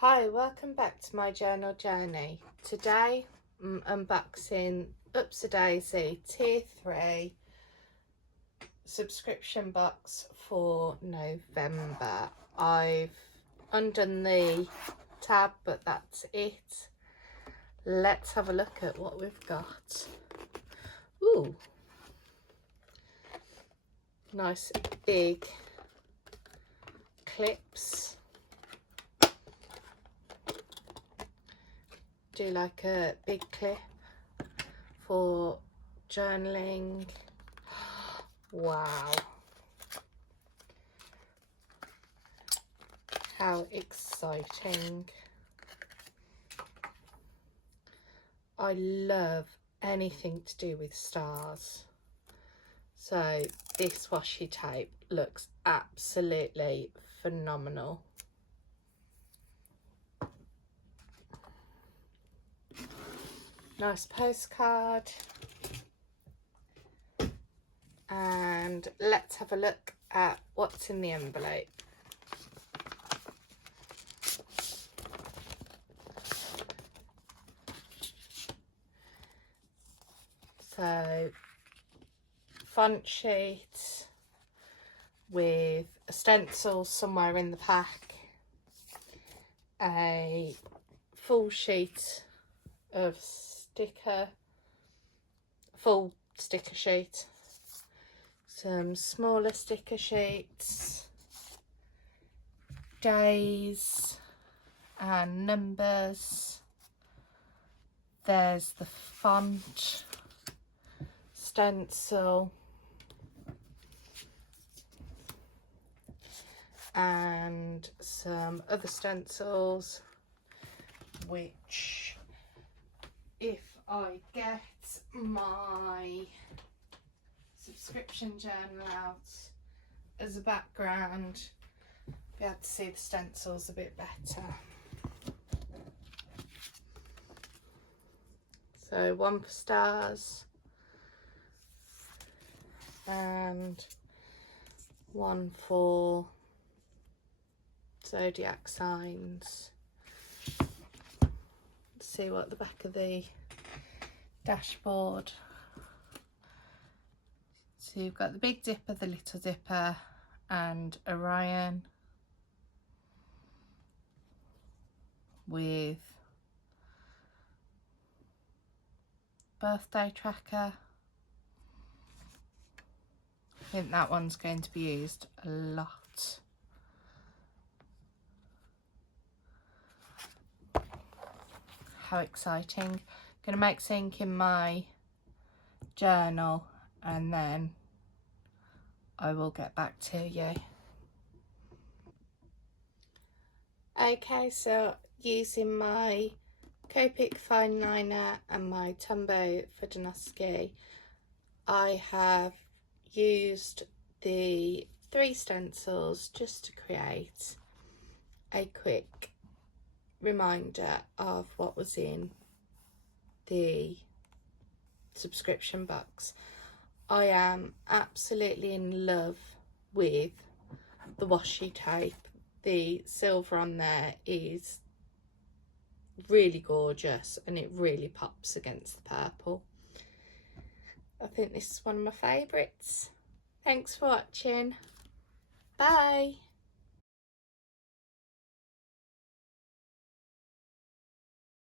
Hi, welcome back to my journal journey. Today I'm unboxing Upsy Daisy Tier 3 subscription box for November. I've undone the tab, but that's it. Let's have a look at what we've got. Ooh, nice big clips. Do like a big clip for journaling. Wow, how exciting. I love anything to do with stars, so this washi tape looks absolutely phenomenal. Nice postcard, and let's have a look at what's in the envelope. So, font sheet with a stencil somewhere in the pack, a full sheet of full sticker sheet, some smaller sticker sheets, days and numbers. There's the font, stencil, and some other stencils, which, if I get my subscription journal out as a background, be able to see the stencils a bit better. So one for stars and one for zodiac signs. Let's see what the back of the dashboard. So you've got the Big Dipper, the Little Dipper and Orion, with birthday tracker. I think that one's going to be used a lot. How exciting. I'm going to make sync in my journal and then I will get back to you. Okay, so using my Copic fine liner and my Tombow Fudenoski, I have used the 3 stencils just to create a quick reminder of what was in the subscription box. I am absolutely in love with the washi tape. The silver on there is really gorgeous and it really pops against the purple. I think this is one of my favourites. Thanks for watching. Bye.